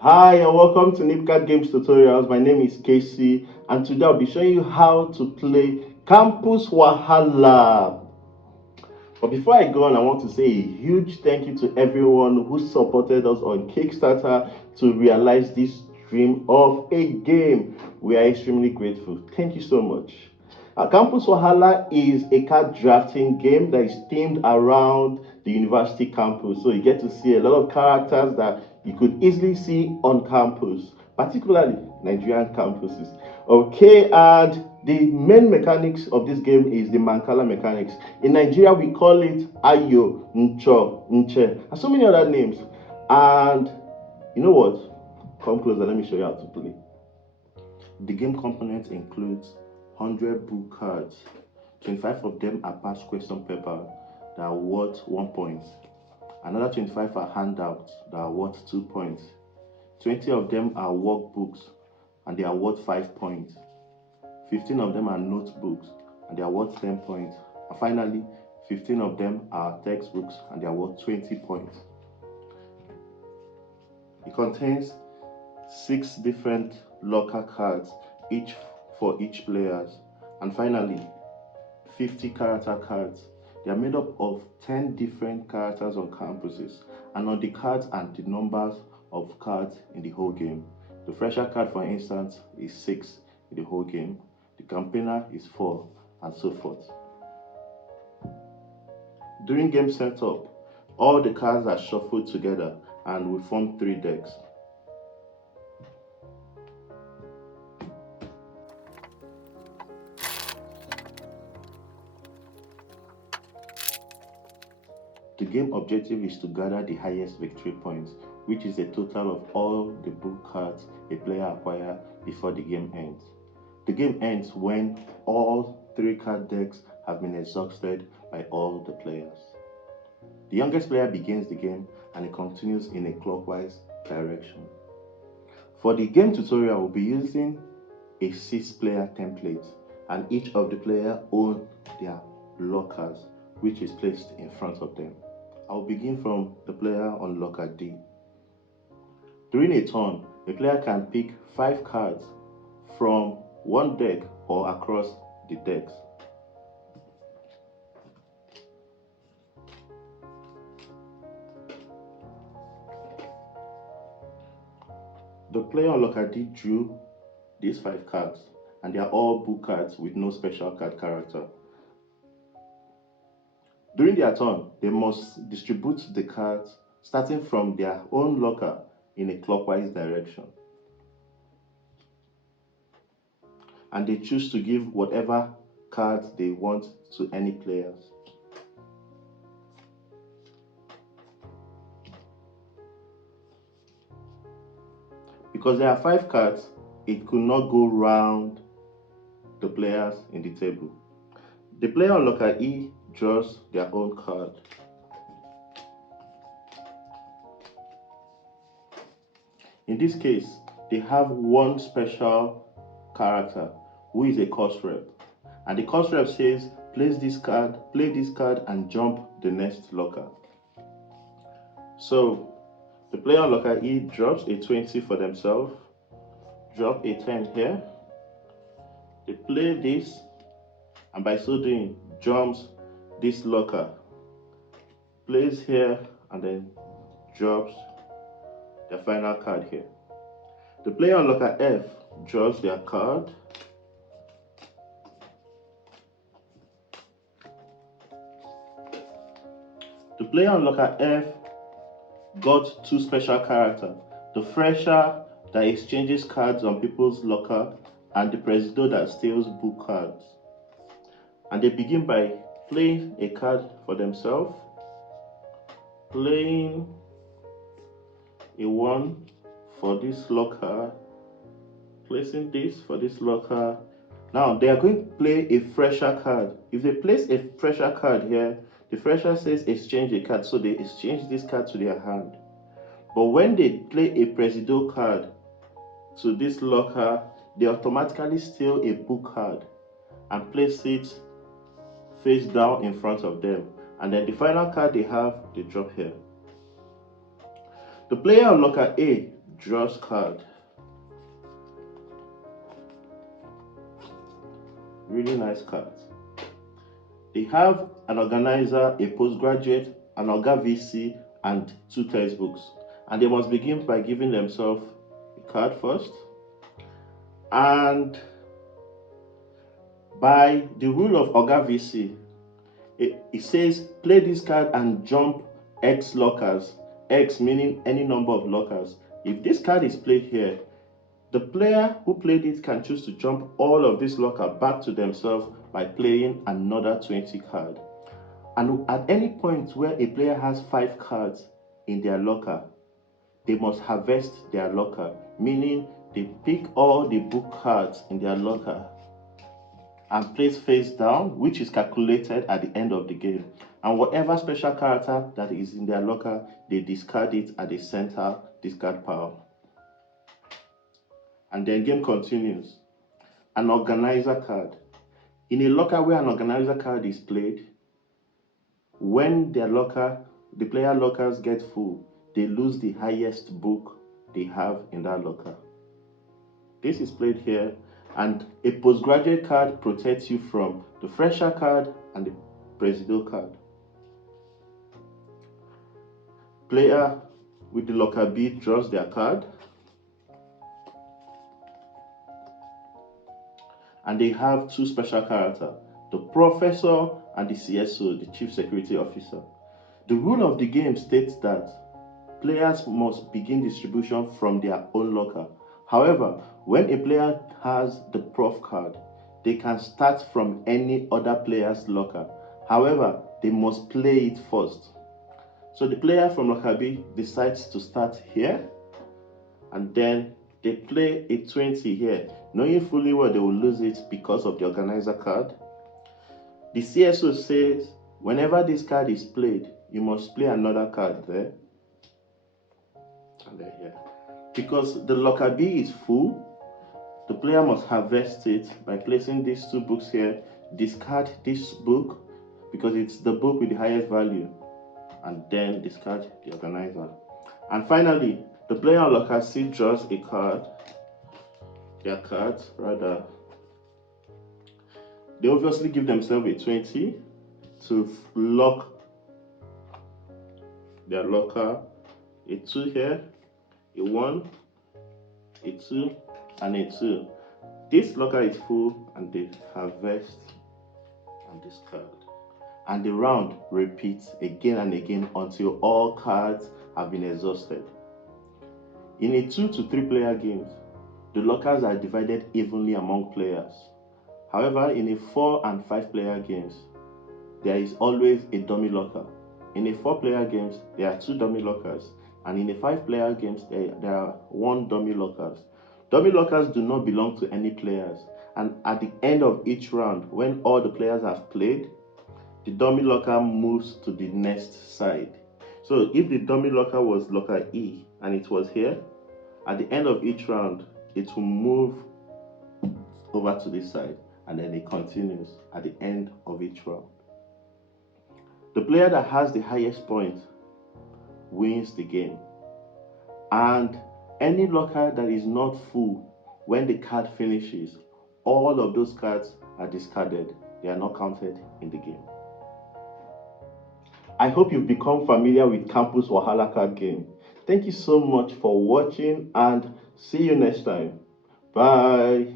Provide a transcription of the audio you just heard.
Hi and welcome to NIBCARD Games Tutorials. My name is Casey and today I'll be showing you how to play Campus Wahala. But before I go on, I want to say a huge thank you to everyone who supported us on Kickstarter to realize this dream of a game. We are extremely grateful. Thank you so much. Campus Wahala is a card drafting game that is themed around the university campus. So you get to see a lot of characters that you could easily see on campus, particularly Nigerian campuses. Okay, and the main mechanics of this game is the Mancala mechanics. In Nigeria, we call it Ayo, Ncho, Nche, and so many other names. And you know what? Come closer, let me show you how to play. The game component includes 100 book cards. 25 of them are past question paper that are worth 1 point. Another 25 are handouts that are worth 2 points. 20 of them are workbooks and they are worth 5 points. 15 of them are notebooks and they are worth 10 points. And finally, 15 of them are textbooks and they are worth 20 points. It contains 6 different locker cards, each for each players. And finally, 50 character cards. They are made up of 10 different characters on campuses, and on the cards and the numbers of cards in the whole game. The fresher card, for instance, is 6 in the whole game. The campaigner is 4, and so forth. During game setup, all the cards are shuffled together and we form 3 decks. The game objective is to gather the highest victory points, which is the total of all the book cards a player acquires before the game ends. The game ends when all 3 card decks have been exhausted by all the players. The youngest player begins the game and it continues in a clockwise direction. For the game tutorial, we'll be using a 6-player template, and each of the players own their lockers, which is placed in front of them. I'll begin from the player on locker D. During a turn, a player can pick 5 cards from one deck or across the decks. The player on locker D drew these 5 cards, and they are all book cards with no special card character. During their turn, they must distribute the cards starting from their own locker in a clockwise direction. And they choose to give whatever cards they want to any players. Because there are 5 cards, it could not go round the players in the table. The player on locker E draws their own card. In this case, they have one special character who is a course rep, and the course rep says place this card, play this card, and jump the next locker. So the player on locker E drops a 20 for themselves, drop a 10 here. They play this, and by so doing, jumps this locker, plays here, and then drops their final card here. The player on locker F draws their card. The player on locker F got 2 special characters: the fresher that exchanges cards on people's locker, and the presido that steals book cards. And they begin by playing a card for themselves, playing a 1 for this locker, placing this for this locker. Now they are going to play a fresher card. If they place a fresher card here, the fresher says exchange a card, so they exchange this card to their hand. But when they play a presido card to this locker, they automatically steal a book card and place it face down in front of them, and then the final card they have, they drop here. The player on locker A draws card. Really nice cards. They have an organizer, a postgraduate, an Oga VC, and 2 textbooks. And they must begin by giving themselves a card first. And by the rule of Oga VC, it says play this card and jump X lockers. X meaning any number of lockers. If this card is played here, the player who played it can choose to jump all of this locker back to themselves by playing another 20 card. And at any point where a player has 5 cards in their locker, they must harvest their locker, meaning they pick all the book cards in their locker and place face down, which is calculated at the end of the game. And whatever special character that is in their locker, they discard it at the center discard pile. And then game continues. An organizer card. In a locker where an organizer card is played, when their locker, the player lockers get full, they lose the highest book they have in that locker. This is played here, and a postgraduate card protects you from the fresher card and the presido card. Player with the locker B draws their card, and they have 2 special characters, the professor and the CSO, the chief security officer. The rule of the game states that players must begin distribution from their own locker. However, when a player has the prof card, they can start from any other player's locker. However, they must play it first. So the player from locker B decides to start here, and then they play a 20 here, knowing fully well they will lose it because of the organizer card. The CSO says, whenever this card is played, you must play another card there and then here. Because the locker B is full, the player must harvest it by placing these 2 books here, discard this book because it's the book with the highest value, and then discard the organizer. And finally, the player on locker C draws a card, their cards rather. They obviously give themselves a 20 to lock their locker, a 2 here, a 1, a 2, and a 2. This locker is full and they harvest and discard. And the round repeats again and again until all cards have been exhausted. In a 2 to 3 player games, the lockers are divided evenly among players. However, in a 4 and 5 player games, there is always a dummy locker. In a 4 player games, there are 2 dummy lockers, and in a 5 player games, there are 1 dummy lockers. Dummy lockers do not belong to any players, and at the end of each round, when all the players have played, the dummy locker moves to the next side. So if the dummy locker was locker E and it was here, at the end of each round, it will move over to this side, and then it continues at the end of each round. The player that has the highest point wins the game, and any locker that is not full when the card finishes, all of those cards are discarded. They are not counted in the game. I hope you've become familiar with Campus Wahala card game. Thank you so much for watching, and see you next time. Bye.